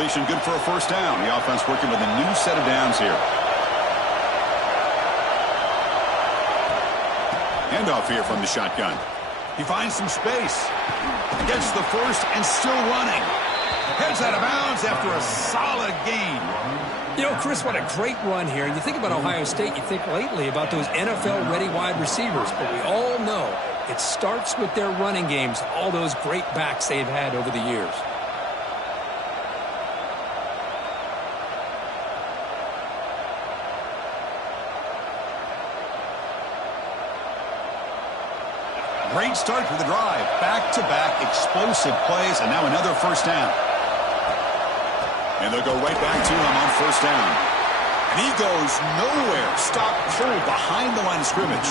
completion, good for a first down. The offense working with a new set of downs here. Handoff here from the shotgun. He finds some space. Gets the first and still running. Heads out of bounds after a solid gain. You know, Chris, what a great run here. And you think about Ohio State, you think lately about those NFL-ready wide receivers. But we all know it starts with their running games, all those great backs they've had over the years. Great start to the drive. Back-to-back explosive plays, and now another first down. And they'll go right back to him on first down. And he goes nowhere. Stop cold behind the line of scrimmage.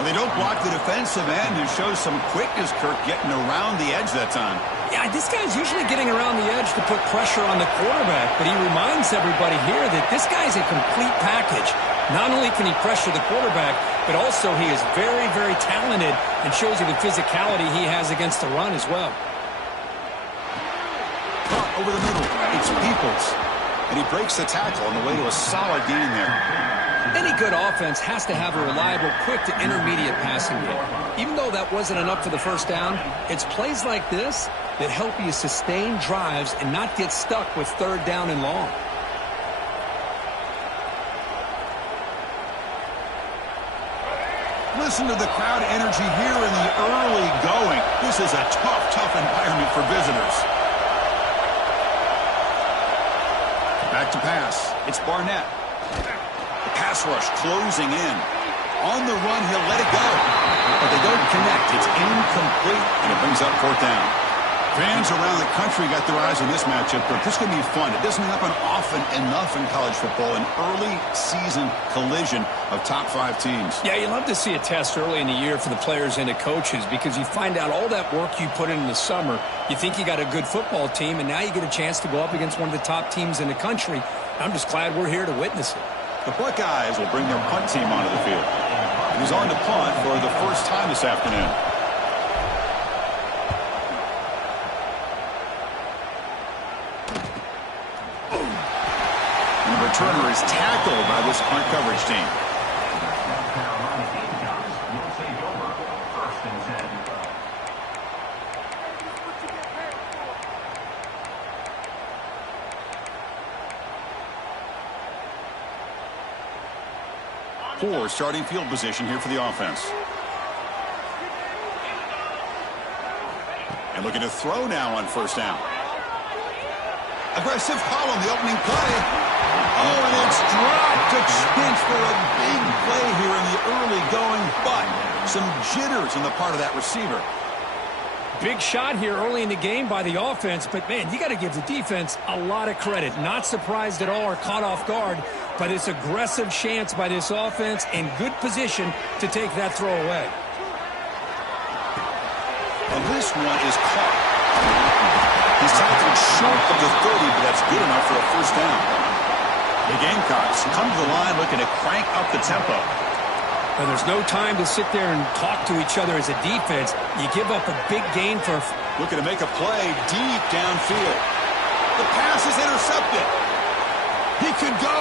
Well, they don't block the defensive end, who shows some quickness, Kirk, getting around the edge that time. Yeah, this guy's usually getting around the edge to put pressure on the quarterback, but he reminds everybody here that this guy's a complete package. Not only can he pressure the quarterback, but also he is very, very talented and shows you the physicality he has against the run as well. Over the middle, it's Peoples. And he breaks the tackle on the way to a solid gain there. Any good offense has to have a reliable, quick to intermediate passing game. Even though that wasn't enough for the first down, it's plays like this that help you sustain drives and not get stuck with third down and long. Listen to the crowd energy here in the early going. This is a tough, tough environment for visitors. Back to pass. It's Barnett. The pass rush closing in. On the run, he'll let it go. But they don't connect. It's incomplete, and it brings up fourth down. Fans around the country got their eyes on this matchup, but this is going to be fun. It doesn't happen often enough in college football, an early season collision of top 5 teams. Yeah, you love to see a test early in the year for the players and the coaches because you find out all that work you put in the summer. You think you got a good football team, and now you get a chance to go up against one of the top teams in the country. I'm just glad we're here to witness it. The Buckeyes will bring their punt team onto the field. He's on to punt for the first time this afternoon. Returner is tackled by this punt coverage team. Poor starting field position here for the offense. And looking to throw now on first down. Aggressive call on the opening play. Oh, and it's dropped. A chance for a big play here in the early going, but some jitters on the part of that receiver. Big shot here early in the game by the offense, but, man, you got to give the defense a lot of credit. Not surprised at all or caught off guard, but it's aggressive chance by this offense and good position to take that throw away. And this one is caught. He's tackled short of the 30, but that's good enough for a first down. The Gamecocks come to the line looking to crank up the tempo. Now, there's no time to sit there and talk to each other as a defense. You give up a big gain for... Looking to make a play deep downfield. The pass is intercepted. He could go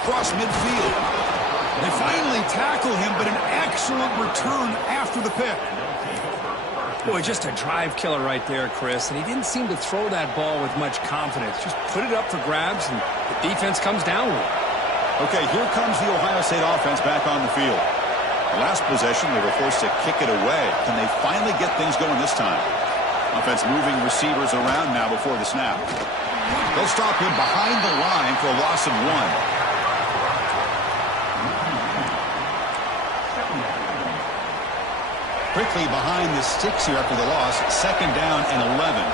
across midfield. They finally tackle him, but an excellent return after the pick. Boy, just a drive killer right there, Chris. And he didn't seem to throw that ball with much confidence. Just put it up for grabs, and the defense comes down with it. Okay, here comes the Ohio State offense back on the field. The last possession, they were forced to kick it away. Can they finally get things going this time? Offense moving receivers around now before the snap. They'll stop him behind the line for a loss of 1. Quickly behind the sticks here after the loss. Second down and 11.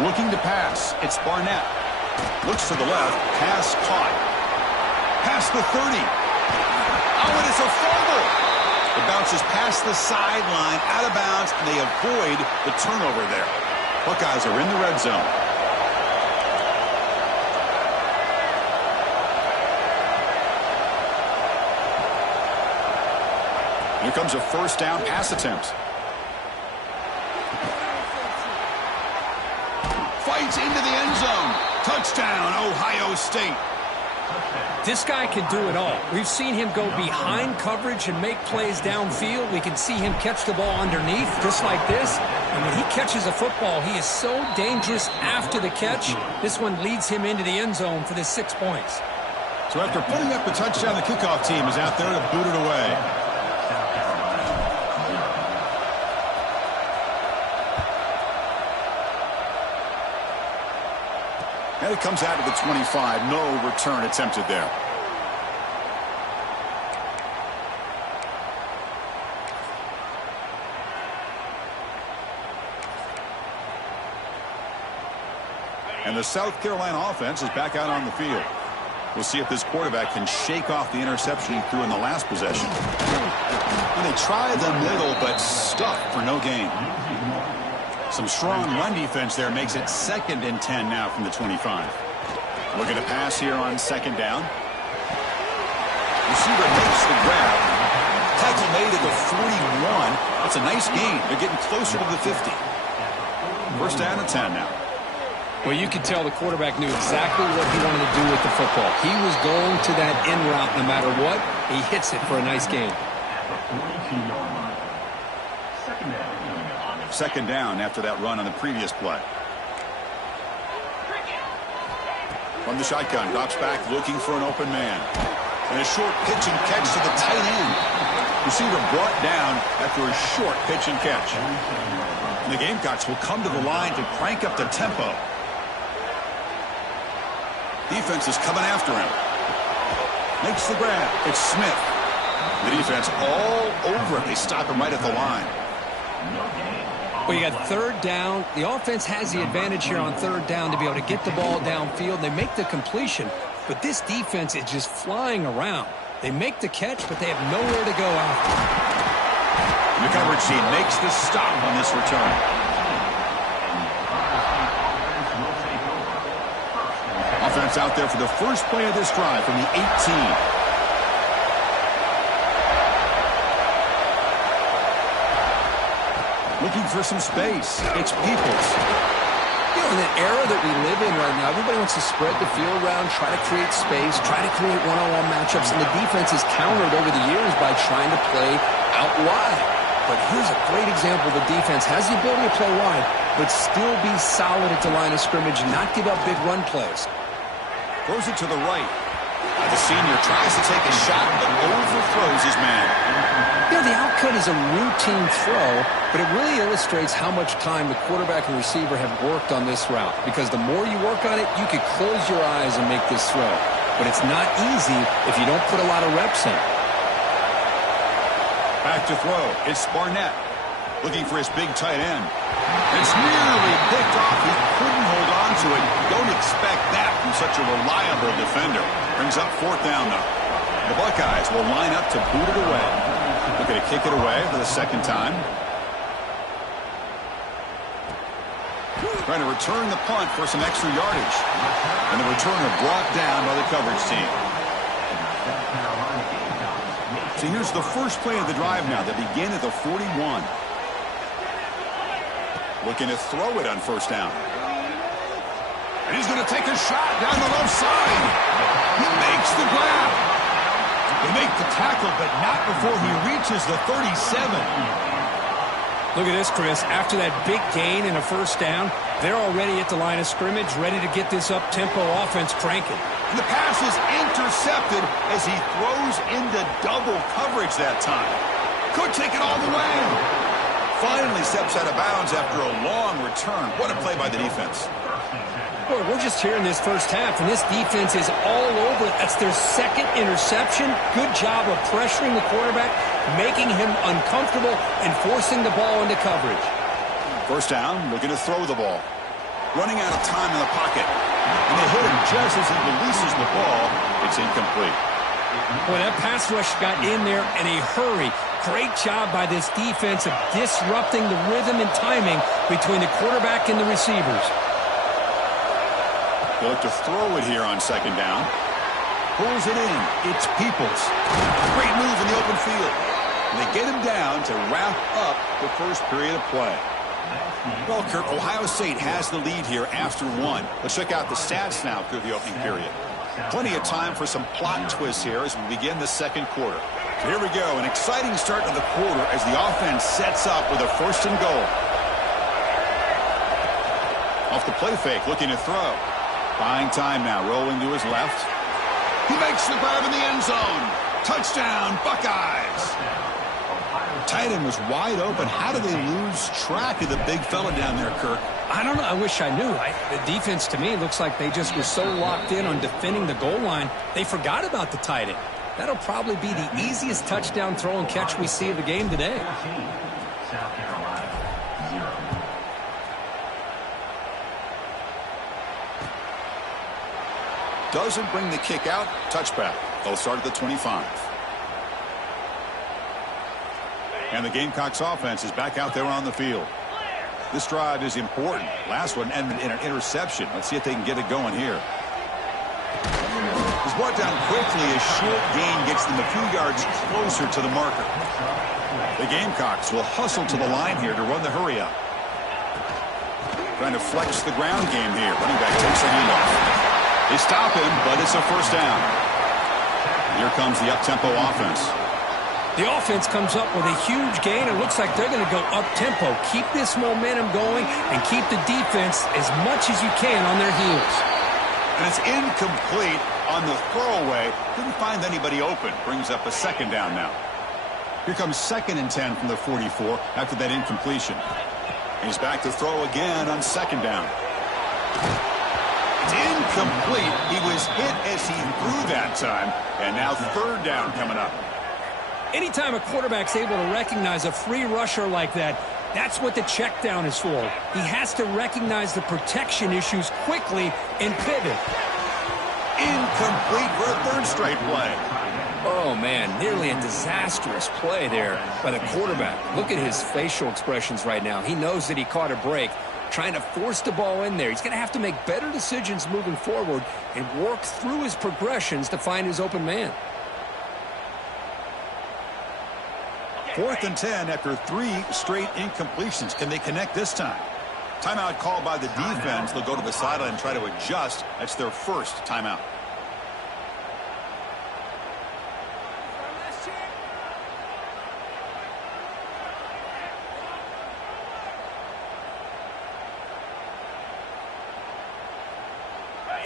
Looking to pass. It's Barnett. Looks to the left. Pass caught. Past the 30. Oh, and it's a fumble. It bounces past the sideline, out of bounds, and they avoid the turnover there. Buckeyes are in the red zone. Here comes a first down pass attempt. Fights into the end zone. Touchdown, Ohio State. This guy can do it all. We've seen him go behind coverage and make plays downfield. We can see him catch the ball underneath, just like this. And when he catches a football, he is so dangerous after the catch. This one leads him into the end zone for the 6 points. So after putting up the touchdown, the kickoff team is out there to boot it away. And it comes out to the 25. No return attempted there. And the South Carolina offense is back out on the field. We'll see if this quarterback can shake off the interception he threw in the last possession. And they try the middle, but stuck for no gain. Some strong run defense there makes it 2nd and 10 now from the 25. Looking to pass here on 2nd down. Receiver makes the grab. Tackle made at the 41. That's a nice gain. They're getting closer to the 50. First down and 10 now. Well, you could tell the quarterback knew exactly what he wanted to do with the football. He was going to that in route no matter what. He hits it for a nice gain. 2nd down after that run on the previous play. From the shotgun, drops back looking for an open man. And a short pitch and catch to the tight end. Receiver brought down after a short pitch and catch. And the Gamecocks will come to the line to crank up the tempo. Defense is coming after him. Makes the grab. It's Smith. The defense all over it. They stop him right at the line. Well, you got 3rd down. The offense has the advantage here on 3rd down to be able to get the ball downfield. They make the completion, but this defense is just flying around. They make the catch, but they have nowhere to go after. The coverage team makes the stop on this return. Offense out there for the first play of this drive from the 18. Looking for some space. It's Peoples. You know, in the era that we live in right now, everybody wants to spread the field around, try to create space, try to create one-on-one matchups, and the defense is countered over the years by trying to play out wide. But here's a great example. The defense has the ability to play wide, but still be solid at the line of scrimmage and not give up big run plays. Throws it to the right. The senior tries to take a shot, but overthrows his man. You know, the outcut is a routine throw, but it really illustrates how much time the quarterback and receiver have worked on this route. Because the more you work on it, you could close your eyes and make this throw. But it's not easy if you don't put a lot of reps in. Back to throw. It's Barnett. Looking for his big tight end. It's nearly picked off. He couldn't hold on to it. Don't expect that from such a reliable defender. Brings up 4th down, though. The Buckeyes will line up to boot it away. Looking to kick it away for the 2nd time. Trying to return the punt for some extra yardage. And the returner brought down by the coverage team. So here's the first play of the drive now. They begin at the 41. Looking to throw it on 1st down. And he's going to take a shot down the left side. He makes the grab. They make the tackle, but not before he reaches the 37. Look at this, Chris. After that big gain and a 1st down, they're already at the line of scrimmage, ready to get this up-tempo offense cranking. And the pass is intercepted as he throws into double coverage that time. Could take it all the way. Finally steps out of bounds after a long return. What a play by the defense. Boy, we're just here in this first half, and this defense is all over it. That's their 2nd interception. Good job of pressuring the quarterback, making him uncomfortable, and forcing the ball into coverage. 1st down, looking to throw the ball. Running out of time in the pocket. And they hit him just as he releases the ball. It's incomplete. Boy, that pass rush got in there in a hurry. Great job by this defense of disrupting the rhythm and timing between the quarterback and the receivers. They look to throw it here on 2nd down. Pulls it in. It's Peoples. Great move in the open field. They get him down to wrap up the first period of play. Well, Kurt, Ohio State has the lead here after one. Let's check out the stats now through the opening period. Plenty of time for some plot twists here as we begin the second quarter. So here we go, an exciting start to the quarter as the offense sets up with a first and goal. Off the play fake, looking to throw. Buying time now, rolling to his left. He makes the grab in the end zone. Touchdown, Buckeyes. Tight end was wide open. How did they lose track of the big fella down there, Kirk? I don't know. I wish I knew. The defense, to me, looks like they just were so locked in on defending the goal line, they forgot about the tight end. That'll probably be the easiest touchdown throw and catch we see of the game today. South Carolina, 0. Doesn't bring the kick out. Touchback. They'll start at the 25. And the Gamecocks offense is back out there on the field. This drive is important. Last one ended in an interception. Let's see if they can get it going here. He's brought down quickly. A short gain gets them a few yards closer to the marker. The Gamecocks will hustle to the line here to run the hurry up. Trying to flex the ground game here. Running back takes the handoff. They stop him, but it's a first down. Here comes the up-tempo offense. The offense comes up with a huge gain. It looks like they're going to go up-tempo. Keep this momentum going and keep the defense as much as you can on their heels. And it's incomplete on the throwaway. Couldn't find anybody open. Brings up a second down now. Here comes 2nd and 10 from the 44 after that incompletion. He's back to throw again on 2nd down. It's incomplete. He was hit as he threw that time. And now 3rd down coming up. Anytime a quarterback's able to recognize a free rusher like that, that's what the check down is for. He has to recognize the protection issues quickly and pivot. Incomplete for a 3rd straight play. Oh, man, nearly a disastrous play there by the quarterback. Look at his facial expressions right now. He knows that he caught a break, trying to force the ball in there. He's going to have to make better decisions moving forward and work through his progressions to find his open man. 4th and 10 after 3 straight incompletions. Can they connect this time? Timeout called by the defense. They'll go to the sideline and try to adjust. That's their first timeout.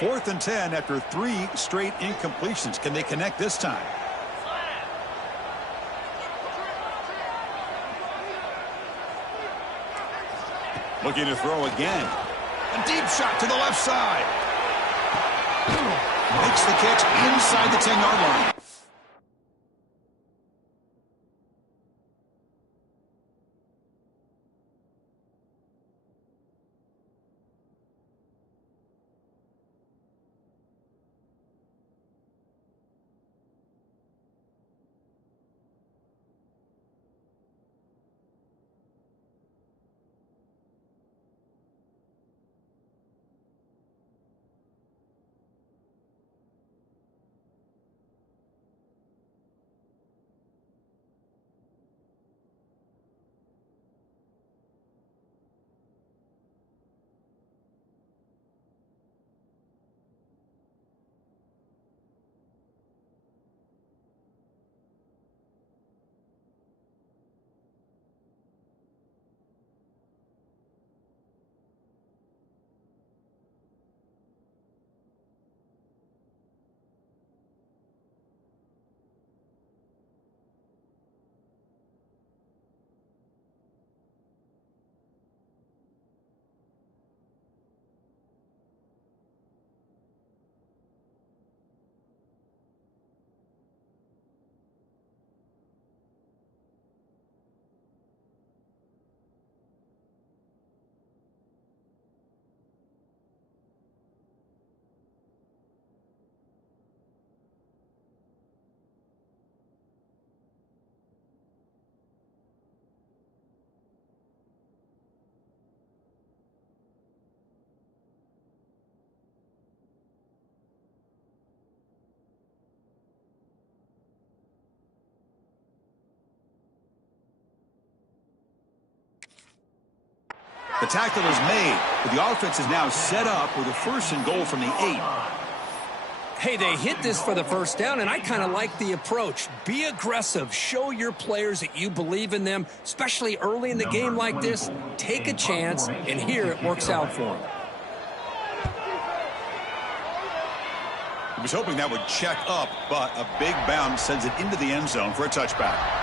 Fourth and 10 after 3 straight incompletions. Can they connect this time? Looking to throw again. A deep shot to the left side. Makes the catch inside the 10-yard line. The tackle is made, but the offense is now set up with a 1st and goal from the 8. Hey, they hit this for the first down, and I kind of like the approach. Be aggressive. Show your players that you believe in them, especially early in the game like this. Take a chance, and here it works out for them. He was hoping that would check up, but a big bounce sends it into the end zone for a touchback.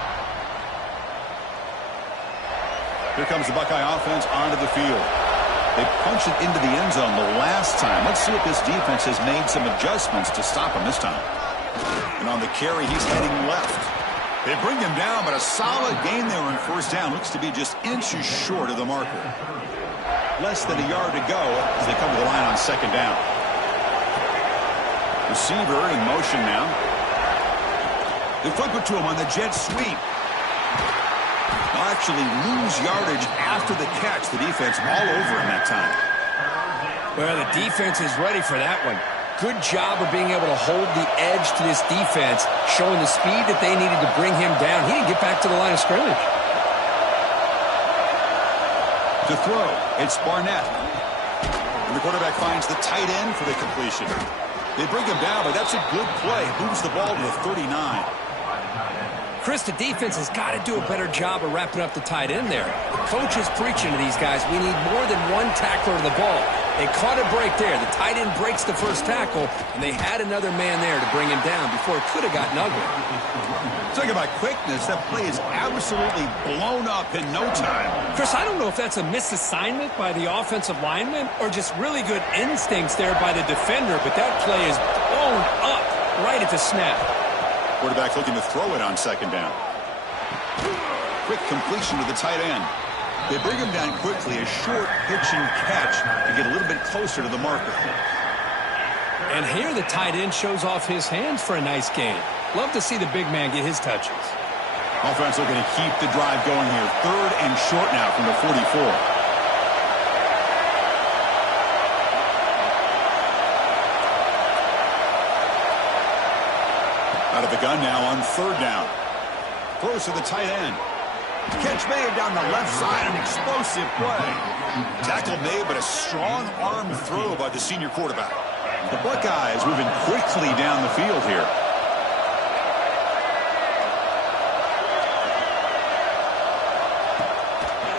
Here comes the Buckeye offense onto the field. They punched it into the end zone the last time. Let's see if this defense has made some adjustments to stop him this time. And on the carry, he's heading left. They bring him down, but a solid gain there on 1st down. Looks to be just inches short of the marker. Less than a yard to go as they come to the line on 2nd down. Receiver in motion now. They flip it to him on the jet sweep. They'll actually lose yardage after the catch. The defense all over him that time. Well, the defense is ready for that one. Good job of being able to hold the edge to this defense, showing the speed that they needed to bring him down. He didn't get back to the line of scrimmage. To throw, it's Barnett. And the quarterback finds the tight end for the completion. They bring him down, but that's a good play. Moves the ball to the 39. Chris, the defense has got to do a better job of wrapping up the tight end there. The coach is preaching to these guys, we need more than one tackler to the ball. They caught a break there. The tight end breaks the first tackle, and they had another man there to bring him down before it could have gotten ugly. Talking about quickness, that play is absolutely blown up in no time. Chris, I don't know if that's a misassignment by the offensive lineman or just really good instincts there by the defender, but that play is blown up right at the snap. Quarterback looking to throw it on 2nd down. Quick completion to the tight end. They bring him down quickly, a short pitching catch to get a little bit closer to the marker. And here the tight end shows off his hands for a nice gain. Love to see the big man get his touches. Offense looking to keep the drive going here. 3rd and short now from the 44. Out of the gun now on 3rd down. Throws to the tight end. Catch made down the left side, an explosive play. Tackle made, but a strong arm throw by the senior quarterback. The Buckeyes moving quickly down the field here.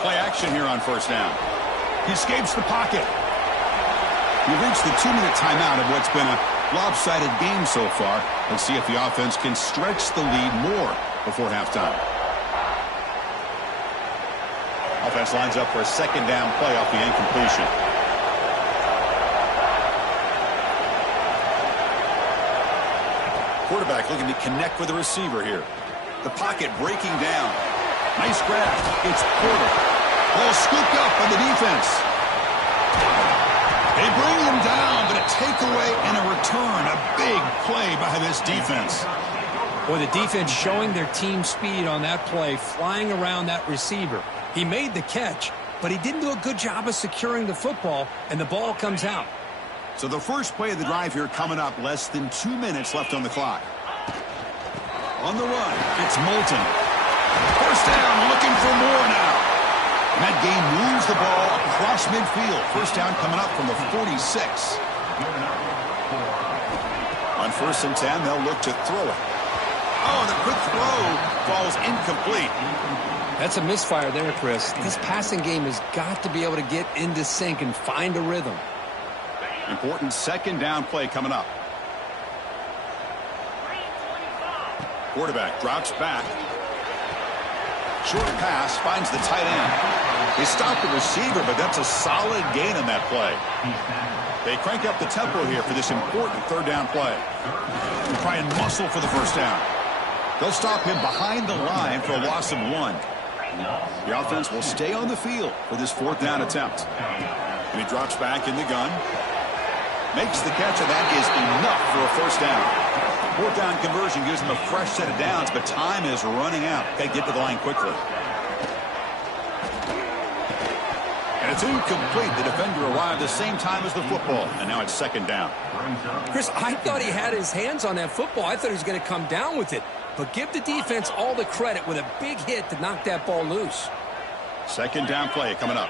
Play action here on 1st down. He escapes the pocket. We reached the 2-minute timeout of what's been a lopsided game so far. Let's see if the offense can stretch the lead more before halftime. Offense lines up for a 2nd down play off the incompletion. Quarterback looking to connect with the receiver here. The pocket breaking down. Nice grab. It's Porter. Ball scooped up on the defense. They bring him down, but a takeaway and a return. A big play by this defense. Boy, the defense showing their team speed on that play, flying around that receiver. He made the catch, but he didn't do a good job of securing the football, and the ball comes out. So the first play of the drive here coming up, less than 2 minutes left on the clock. On the run, it's Moulton. 1st down, looking for more now. And that game moves the ball across midfield. 1st down coming up from the 46. On 1st and 10, they'll look to throw it. Oh, the quick throw falls incomplete. That's a misfire there, Chris. This passing game has got to be able to get into sync and find a rhythm. Important 2nd down play coming up. Quarterback drops back. Short pass finds the tight end. They stop the receiver, but that's a solid gain on that play. They crank up the tempo here for this important 3rd down play. And try and muscle for the 1st down. They'll stop him behind the line for a loss of 1. The offense will stay on the field for this 4th down attempt. And he drops back in the gun. Makes the catch, and that is enough for a 1st down. 4th down conversion gives him a fresh set of downs, but time is running out. Got to get to the line quickly. And it's incomplete. The defender arrived the same time as the football, and now it's 2nd down. Chris, I thought he had his hands on that football. I thought he was going to come down with it. But give the defense all the credit with a big hit to knock that ball loose. 2nd down play coming up.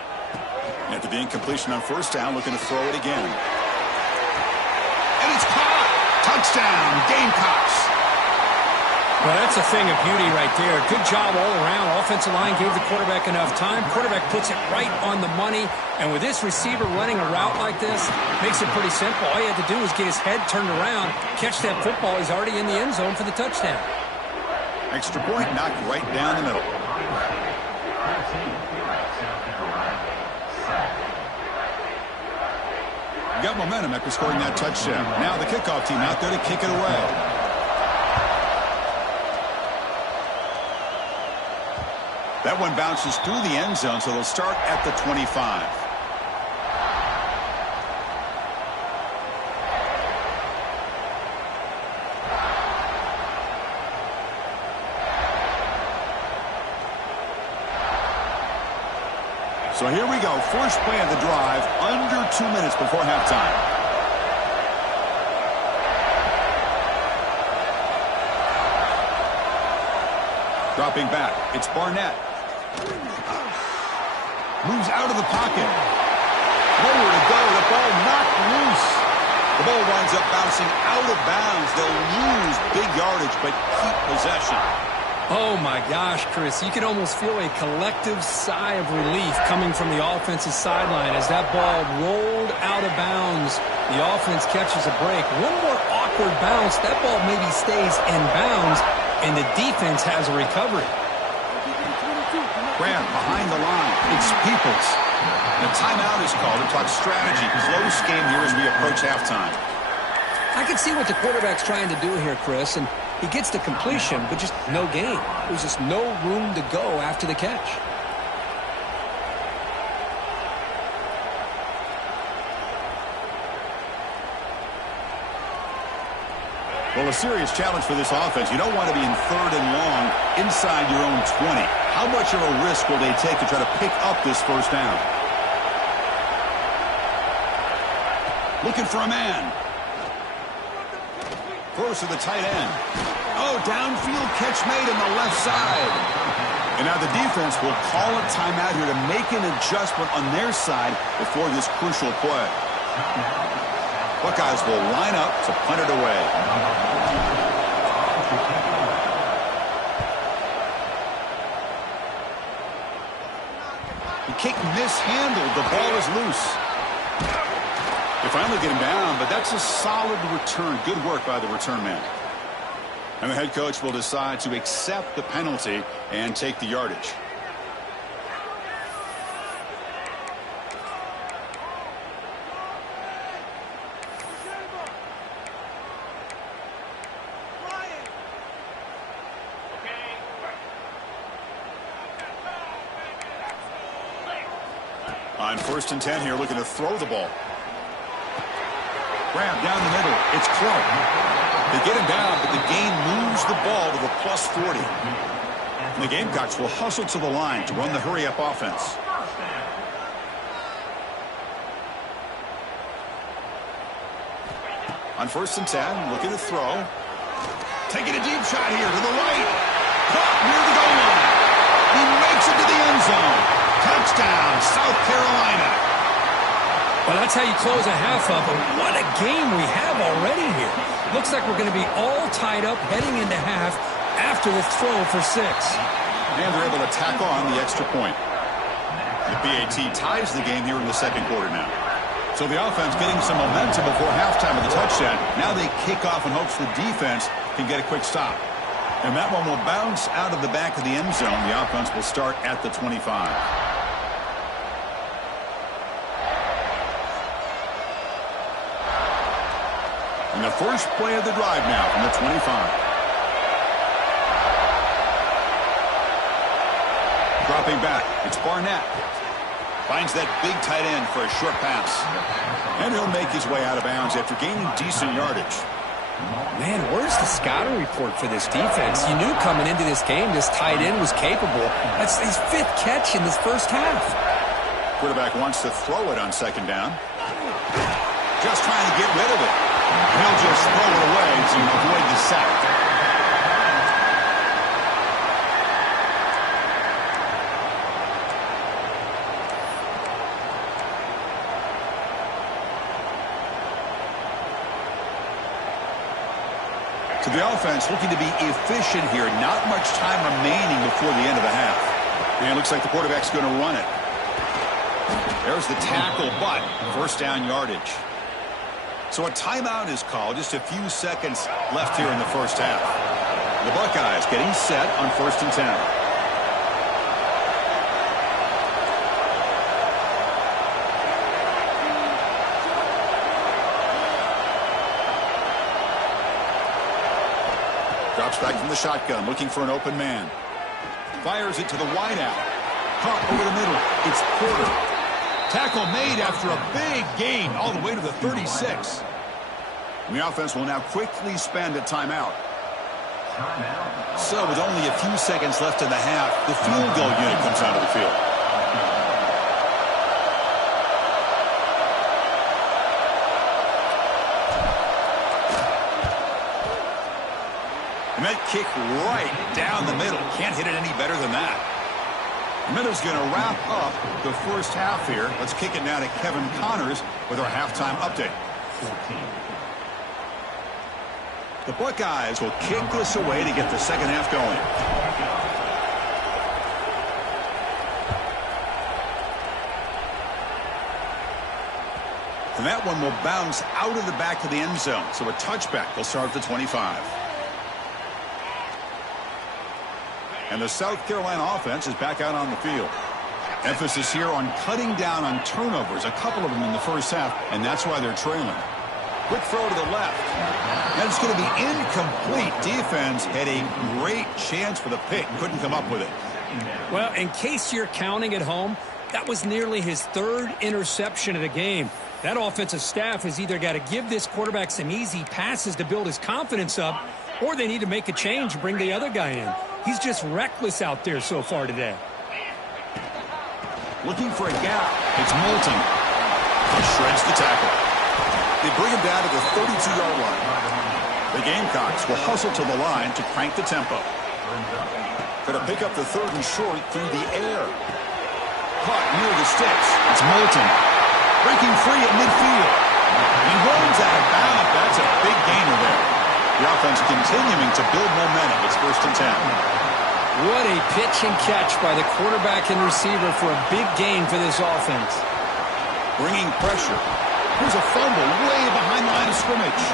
After the incompletion on first down, looking to throw it again. And it's caught! Touchdown, Gamecocks! Well, that's a thing of beauty right there. Good job all around. Offensive line gave the quarterback enough time. Quarterback puts it right on the money. And with this receiver running a route like this, makes it pretty simple. All you had to do was get his head turned around, catch that football. He's already in the end zone for the touchdown. Extra point knocked right down the middle. Got momentum after scoring that touchdown. Now the kickoff team out there to kick it away. That one bounces through the end zone, so they'll start at the 25. So here we go. First play of the drive, under 2 minutes before halftime. Dropping back, it's Barnett. Moves out of the pocket. Nowhere to go. The ball knocked loose. The ball winds up bouncing out of bounds. They'll lose big yardage, but keep possession. Oh, my gosh, Chris. You can almost feel a collective sigh of relief coming from the offensive sideline as that ball rolled out of bounds. The offense catches a break. One more awkward bounce. That ball maybe stays in bounds, and the defense has a recovery. Graham behind the line. It's Peoples. The timeout is called to talk strategy. Close game here as we approach halftime. I can see what the quarterback's trying to do here, Chris, and he gets the completion, but just no gain. There's just no room to go after the catch. Well, a serious challenge for this offense. You don't want to be in third and long inside your own 20. How much of a risk will they take to try to pick up this first down? Looking for a man. First to the tight end. Oh, downfield catch made on the left side. And now the defense will call a timeout here to make an adjustment on their side before this crucial play. Buckeyes will line up to punt it away. The kick mishandled. The ball is loose. They finally get him down, but that's a solid return. Good work by the return man. And the head coach will decide to accept the penalty and take the yardage. On 1st and 10 here, looking to throw the ball. Graham down the middle. It's Clark. They get him down, but the gain moves the ball to the plus 40. And the Gamecocks will hustle to the line to run the hurry-up offense. On 1st and 10, looking to throw. Taking a deep shot here to the right. Caught near the goal line. He makes it to the end zone. Touchdown, South Carolina. Well, that's how you close a half up, and what a game we have already here. Looks like we're going to be all tied up heading into half after the throw for 6. And they're able to tack on the extra point. The BAT ties the game here in the second quarter now. So the offense getting some momentum before halftime with the touchdown. Now they kick off in hopes the defense can get a quick stop. And that one will bounce out of the back of the end zone. The offense will start at the 25. And the first play of the drive now from the 25. Dropping back, it's Barnett. Finds that big tight end for a short pass. And he'll make his way out of bounds after gaining decent yardage. Man, where's the scouting report for this defense? You knew coming into this game this tight end was capable. That's his 5th catch in this first half. Quarterback wants to throw it on second down. Just trying to get rid of it. He'll just throw it away to avoid the sack. So the offense looking to be efficient here. Not much time remaining before the end of the half. And it looks like the quarterback's going to run it. There's the tackle, but first down yardage. So a timeout is called. Just a few seconds left here in the first half. The Buckeyes getting set on 1st and 10. Drops back from the shotgun, looking for an open man. Fires it to the wideout. Caught over the middle. It's Porter. Tackle made after a big gain all the way to the 36. And the offense will now quickly spend a timeout. So with only a few seconds left in the half, the field goal unit comes out of the field. And that kick right down the middle. Can't hit it any better than that. Minno's going to wrap up the first half here. Let's kick it now to Kevin Connors with our halftime update. The Buckeyes will kick this away to get the second half going. And that one will bounce out of the back of the end zone. So a touchback will start at the 25. And the South Carolina offense is back out on the field. Emphasis here on cutting down on turnovers, a couple of them in the first half, and that's why they're trailing. Quick throw to the left. And it's going to be incomplete. Defense had a great chance for the pick. Couldn't come up with it. Well, in case you're counting at home, that was nearly his 3rd interception of the game. That offensive staff has either got to give this quarterback some easy passes to build his confidence up, or they need to make a change and bring the other guy in. He's just reckless out there so far today. Looking for a gap. It's Moulton. He shreds the tackle. They bring him down to the 32-yard line. The Gamecocks will hustle to the line to crank the tempo. Going to pick up the 3rd and short through the air. Caught near the sticks. It's Moulton. Breaking free at midfield. He runs out of bounds. That's a big gainer there. The offense continuing to build momentum. It's 1st and 10. What a pitch and catch by the quarterback and receiver for a big gain for this offense. Bringing pressure. Here's a fumble way behind the line of scrimmage.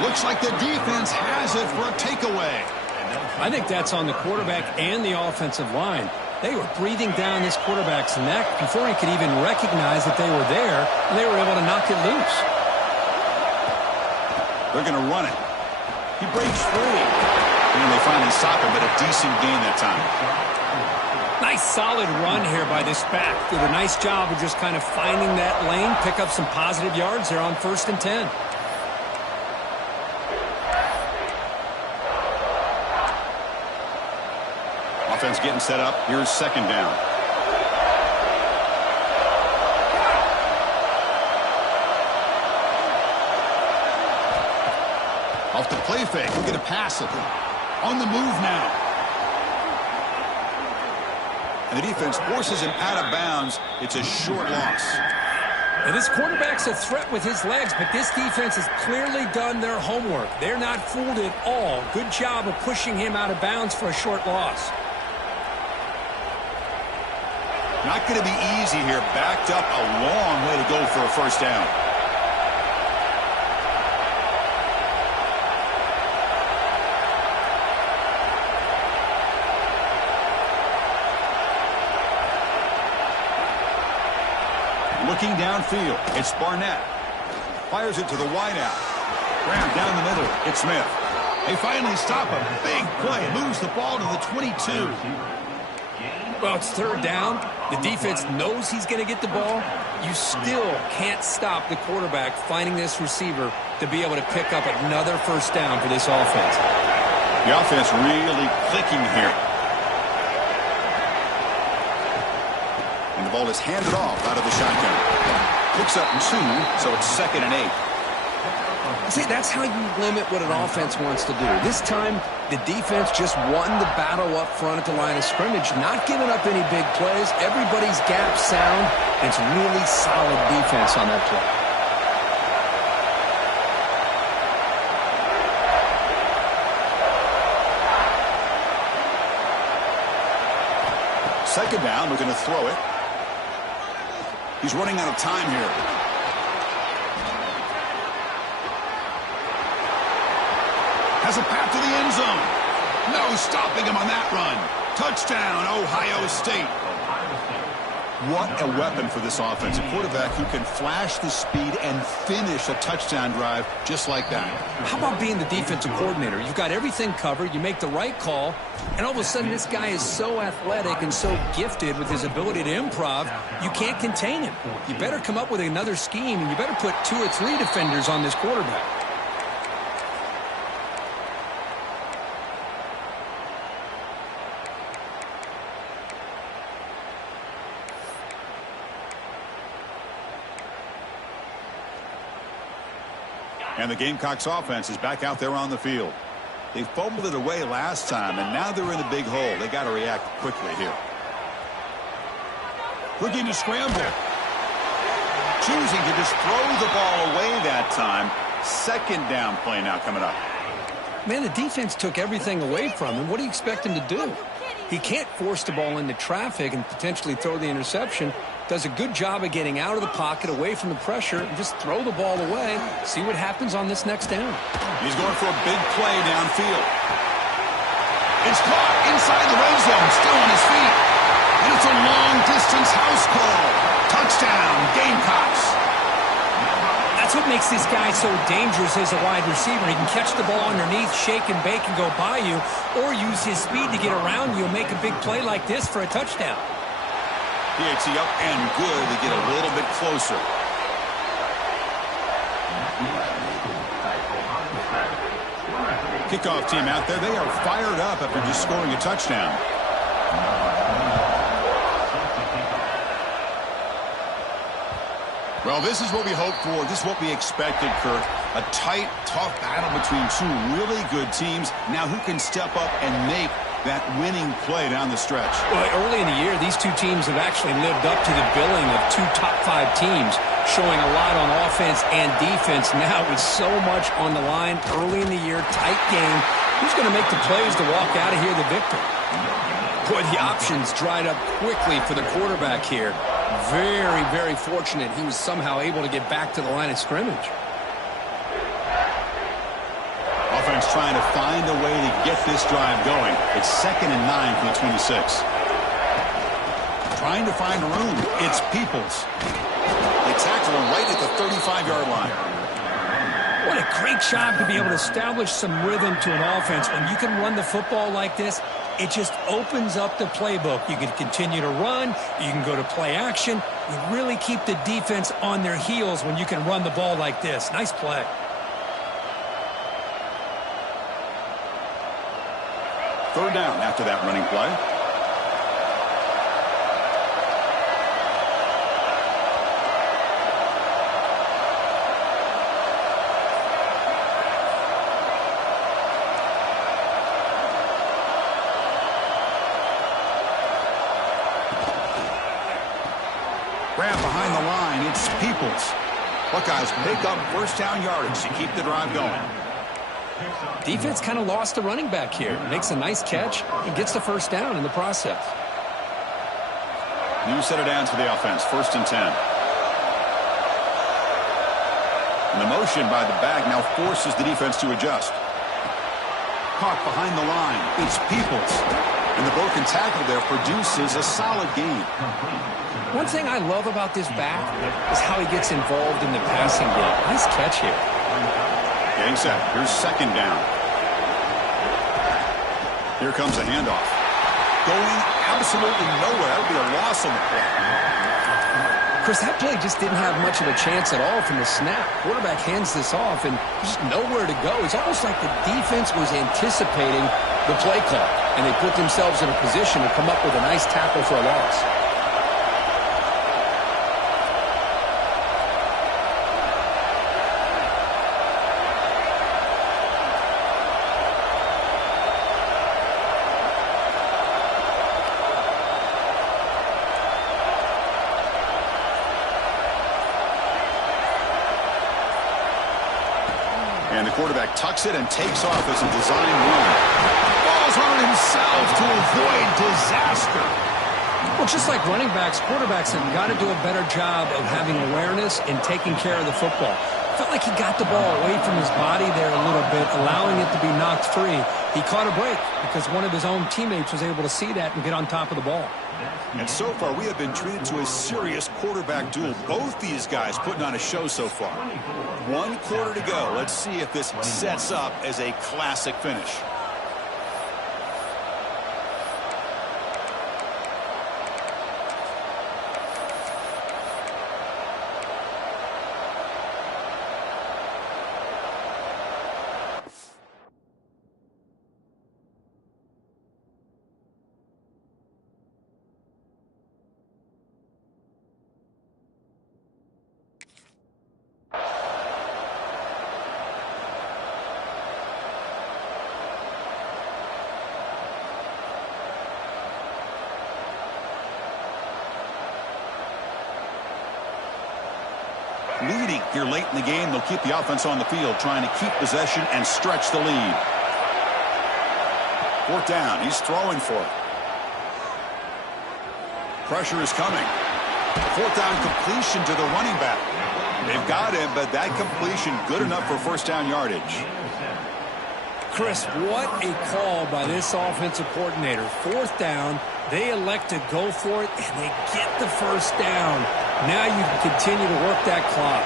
Looks like the defense has it for a takeaway. I think that's on the quarterback and the offensive line. They were breathing down this quarterback's neck before he could even recognize that they were there, and they were able to knock it loose. They're going to run it. He breaks free. And they finally stop him, but a decent gain that time. Nice solid run here by this back. Did a nice job of just kind of finding that lane, pick up some positive yards there on 1st and 10. Offense getting set up. Here's 2nd down. Off the play fake. We'll get a pass it. On the move now. And the defense forces him out of bounds. It's a short loss. And this quarterback's a threat with his legs, but this defense has clearly done their homework. They're not fooled at all. Good job of pushing him out of bounds for a short loss. Not going to be easy here. Backed up a long way to go for a first down. Looking downfield, it's Barnett. Fires it to the wideout. Ran down the middle, it's Smith. They finally stop a big play. Moves the ball to the 22. Well, it's 3rd down. The defense knows he's going to get the ball. You still can't stop the quarterback finding this receiver to be able to pick up another first down for this offense. The offense really clicking here. And the ball is handed off out of the shotgun. Picks up 2, so it's 2nd and 8. See, that's how you limit what an offense wants to do. This time, the defense just won the battle up front at the line of scrimmage, not giving up any big plays. Everybody's gap sound. It's really solid defense on that play. Second down, looking to throw it. He's running out of time here. Has a path to the end zone. No stopping him on that run. Touchdown, Ohio State. What a weapon for this offense. A quarterback who can flash the speed and finish a touchdown drive just like that. How about being the defensive coordinator? You've got everything covered. You make the right call. And all of a sudden, this guy is so athletic and so gifted with his ability to improv, you can't contain him. You better come up with another scheme, and you better put 2 or 3 defenders on this quarterback. And the Gamecocks offense is back out there on the field. They fumbled it away last time, and now they're in a big hole. They got to react quickly here. Looking to scramble. Choosing to just throw the ball away that time. Second down play now coming up. Man, the defense took everything away from him. What do you expect him to do? He can't force the ball into traffic and potentially throw the interception. Does a good job of getting out of the pocket, away from the pressure, and just throw the ball away. See what happens on this next down. He's going for a big play downfield. It's caught inside the red zone, still on his feet. And it's a long-distance house call. Touchdown, Gamecocks. That's what makes this guy so dangerous as a wide receiver. He can catch the ball underneath, shake and bake and go by you, or use his speed to get around you and make a big play like this for a touchdown. PAT up and good to get a little bit closer. Kickoff team out there. They are fired up after just scoring a touchdown. Well, this is what we hoped for. This is what we expected, Kurt. A tight, tough battle between 2 really good teams. Now who can step up and make that winning play down the stretch? Well, early in the year, these 2 teams have actually lived up to the billing of 2 top 5 teams, showing a lot on offense and defense. Now with so much on the line early in the year, tight game. Who's going to make the plays to walk out of here the victor? Boy, the options dried up quickly for the quarterback here. Very, very fortunate he was somehow able to get back to the line of scrimmage. Offense trying to find a way to get this drive going. It's 2nd and 9 from the 26. Trying to find room. It's Peoples. They tackle him right at the 35-yard line. What a great job to be able to establish some rhythm to an offense. When you can run the football like this, it just opens up the playbook. You can continue to run. You can go to play action. You really keep the defense on their heels when you can run the ball like this. Nice play. Third down after that running play. Grab behind the line. It's Peoples. Buckeyes pick up first down yardage to keep the drive going. Defense kind of lost the running back here. Makes a nice catch and gets the first down in the process. New set of downs for the offense. 1st and 10. And the motion by the back now forces the defense to adjust. Caught behind the line. It's Peoples. And the broken tackle there produces a solid gain. One thing I love about this back is how he gets involved in the passing game. Nice catch here. Getting set. Here's 2nd down. Here comes a handoff. Going absolutely nowhere. That would be a loss on the play. Chris, that play just didn't have much of a chance at all from the snap. Quarterback hands this off, and there's nowhere to go. It's almost like the defense was anticipating the play call, and they put themselves in a position to come up with a nice tackle for a loss. And the quarterback tucks it and takes off as a design run. Falls on himself to avoid disaster. just like running backs, quarterbacks have got to do a better job of having awareness and taking care of the football. Felt like he got the ball away from his body there a little bit, allowing it to be knocked free. He caught a break because one of his own teammates was able to see that and get on top of the ball. And so far, we have been treated to a serious quarterback duel. Both these guys putting on a show so far. 1 quarter to go. Let's see if this sets up as a classic finish. Leading here late in the game, they'll keep the offense on the field, trying to keep possession and stretch the lead. 4th down, he's throwing for it. Pressure is coming. 4th down completion to the running back. They've got him, but that completion good enough for 1st down yardage. Chris, what a call by this offensive coordinator. 4th down, they elect to go for it, and they get the 1st down. Now you can continue to work that clock.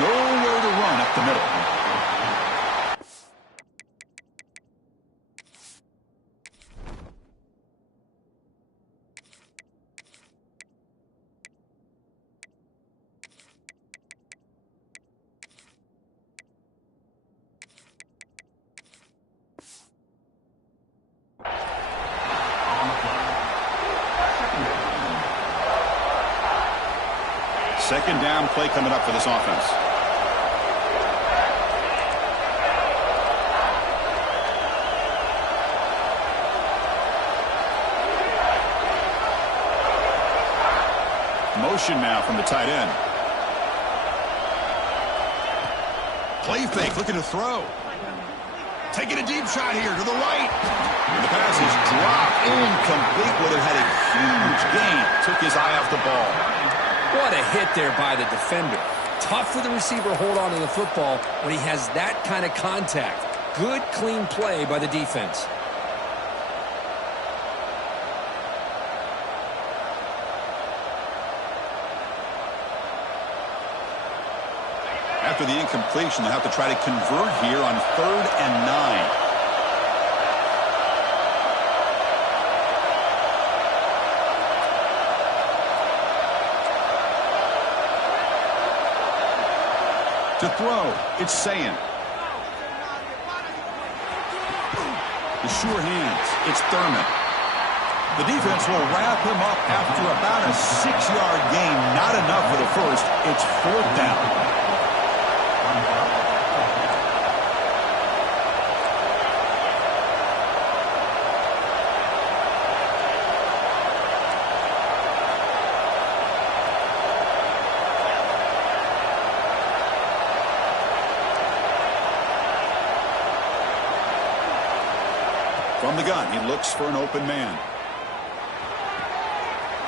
Nowhere to run up the middle. Second down play coming up for this offense. Motion now from the tight end. Play fake, looking to throw. Taking a deep shot here to the right. And the pass is dropped incomplete. Whether had a huge gain. Took his eye off the ball. What a hit there by the defender. Tough for the receiver to hold on to the football when he has that kind of contact. Good, clean play by the defense. After the incompletion, they'll have to try to convert here on 3rd and 9. To throw, it's Sayin. The sure hands, it's Thurman. The defense will wrap him up after about a 6-yard gain. Not enough for the first. It's 4th down. From the gun, he looks for an open man.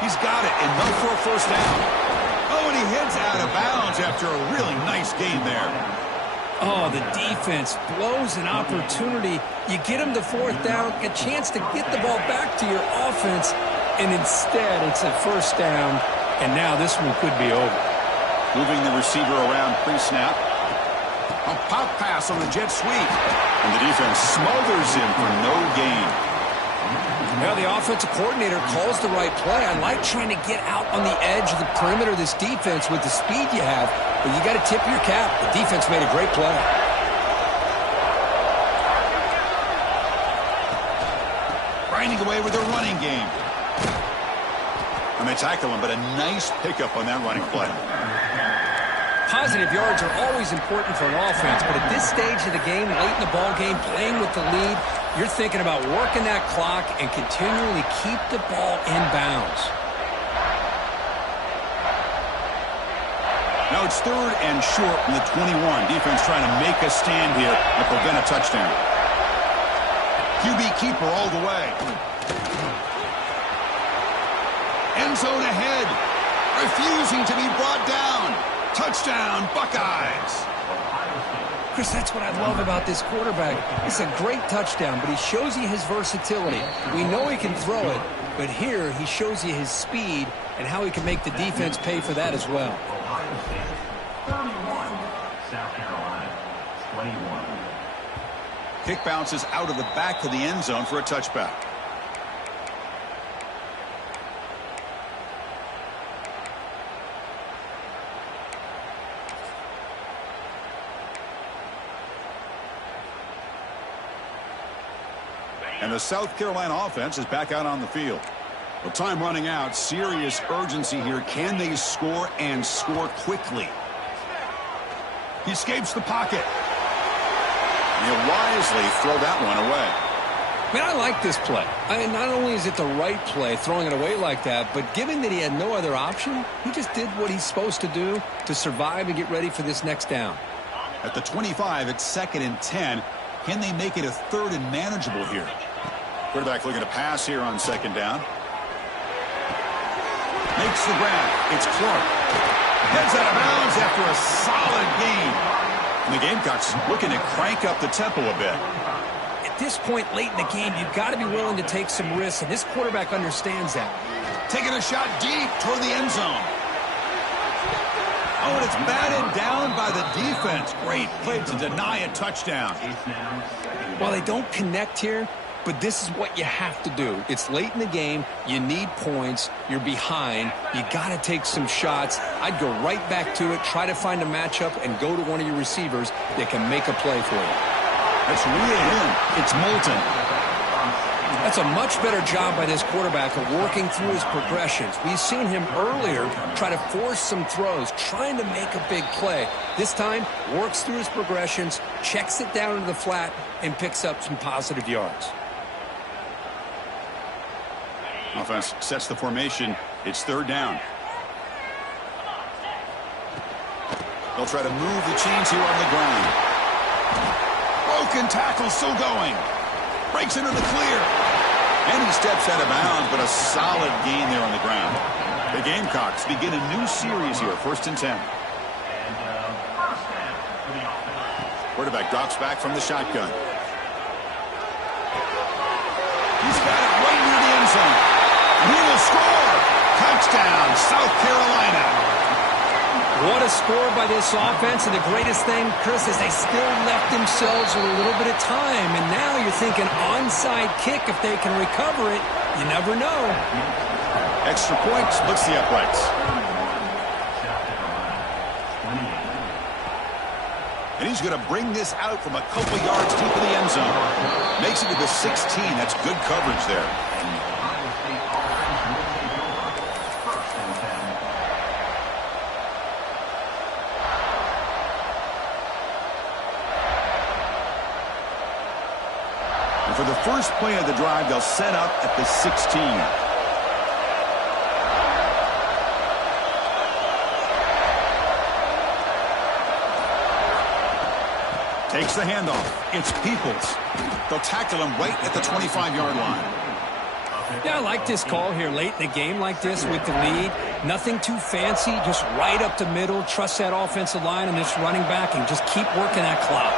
He's got it, enough for a 1st down. Oh, and he heads out of bounds after a really nice gain there. Oh, the defense blows an opportunity. You get him to 4th down, a chance to get the ball back to your offense, and instead it's a 1st down, and now this one could be over. Moving the receiver around pre-snap. A pop pass on the jet sweep. And the defense smothers him for no gain. Now the offensive coordinator calls the right play. I like trying to get out on the edge of the perimeter of this defense with the speed you have, but you got to tip your cap. The defense made a great play. Grinding away with their running game. And they tackle him, but a nice pickup on that running play. Positive yards are always important for an offense, but at this stage of the game, late in the ball game, playing with the lead, you're thinking about working that clock and continually keep the ball in bounds. Now it's 3rd and short from the 21. Defense trying to make a stand here and prevent a touchdown. QB keeper all the way. End zone ahead. Refusing to be brought down. Touchdown, Buckeyes. Chris, that's what I love about this quarterback. It's a great touchdown, but he shows you his versatility. We know he can throw it, but here he shows you his speed and how he can make the defense pay for that as well. Ohio State 31, South Carolina 21. Kick bounces out of the back of the end zone for a touchback. And the South Carolina offense is back out on the field. Well, time running out. Serious urgency here. Can they score and score quickly? He escapes the pocket. And he'll wisely throw that one away. Man, I like this play. Not only is it the right play, throwing it away like that, but given that he had no other option, he just did what he's supposed to do to survive and get ready for this next down. At the 25, it's 2nd and 10. Can they make it a 3rd and manageable here? Quarterback looking to pass here on 2nd down. Makes the grab. It's Clark. Heads out of bounds after a solid gain. And the Gamecocks looking to crank up the tempo a bit. At this point late in the game, you've got to be willing to take some risks, and this quarterback understands that. Taking a shot deep toward the end zone. Oh, and it's batted down by the defense. Great play to deny a touchdown. Well, they don't connect here, but this is what you have to do. It's late in the game. You need points. You're behind. You got to take some shots. I'd go right back to it, try to find a matchup, and go to one of your receivers that can make a play for you. Let's reel it in. It's Moulton. That's a much better job by this quarterback of working through his progressions. We've seen him earlier try to force some throws, trying to make a big play. This time, works through his progressions, checks it down into the flat, and picks up some positive yards. Offense sets the formation. It's 3rd down. They'll try to move the chains here on the ground. Broken tackle still going. Breaks into the clear. And he steps out of bounds, but a solid gain there on the ground. The Gamecocks begin a new series here, 1st and 10. Quarterback drops back from the shotgun. He's got it right near the end zone. And he will score. Touchdown, South Carolina. What a score by this offense, and the greatest thing, Chris, is they still left themselves with a little bit of time, and now you're thinking onside kick if they can recover it. You never know. Extra point splits the uprights. And he's going to bring this out from a couple yards deep in the end zone. Makes it to the 16. That's good coverage there. For the first play of the drive, they'll set up at the 16. Takes the handoff. It's Peoples. They'll tackle him right at the 25-yard line. Yeah, I like this call here late in the game like this with the lead. Nothing too fancy, just right up the middle. Trust that offensive line and this running back and just keep working that clock.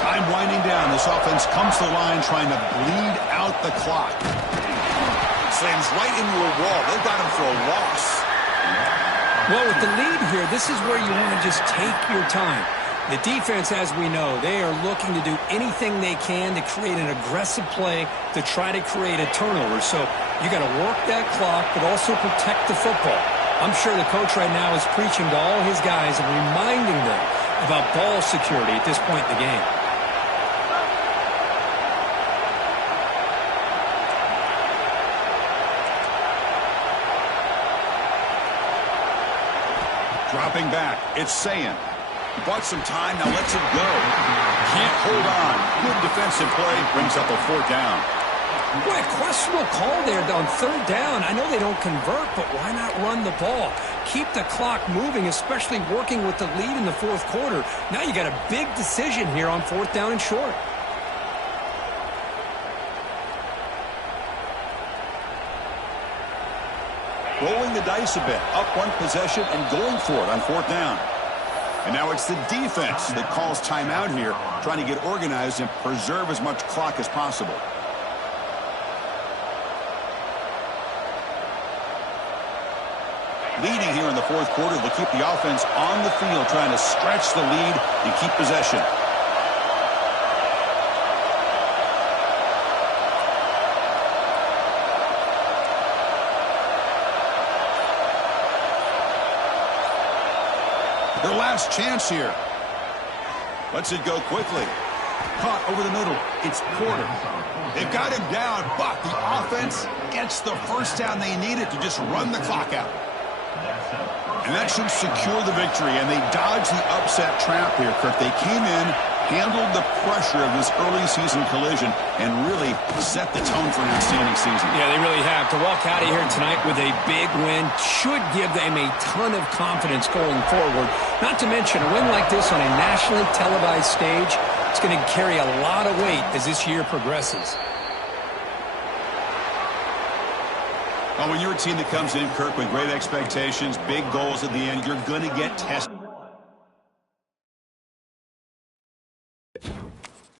Time winding down. This offense comes to the line trying to bleed out the clock. Slams right into a wall. They've got him for a loss. Well, with the lead here, this is where you want to just take your time. The defense, as we know, they are looking to do anything they can to create an aggressive play to try to create a turnover. So you got to work that clock, but also protect the football. I'm sure the coach right now is preaching to all his guys and reminding them about ball security at this point in the game. Dropping back, it's Sayin. He bought some time, now lets it go. Can't hold on. Good defensive play, brings up a 4th down. Boy, a questionable call there on third down. I know they don't convert, but why not run the ball? Keep the clock moving, especially working with the lead in the fourth quarter. Now you got a big decision here on fourth down and short. Rolling the dice a bit, up one possession and going for it on fourth down. And now it's the defense that calls timeout here, trying to get organized and preserve as much clock as possible. Leading here in the fourth quarter, they'll keep the offense on the field, trying to stretch the lead and keep possession. Their last chance here. Lets it go quickly. Caught over the middle. It's Porter. They've got him down, but the offense gets the first down they needed to just run the clock out. And that should secure the victory, and they dodged the upset trap here, Kirk. They came in, handled the pressure of this early season collision, and really set the tone for an outstanding season. Yeah, they really have. To walk out of here tonight with a big win should give them a ton of confidence going forward. Not to mention, a win like this on a nationally televised stage, it's going to carry a lot of weight as this year progresses. Well, when you're a team that comes in, Kirk, with great expectations, big goals at the end, you're going to get tested.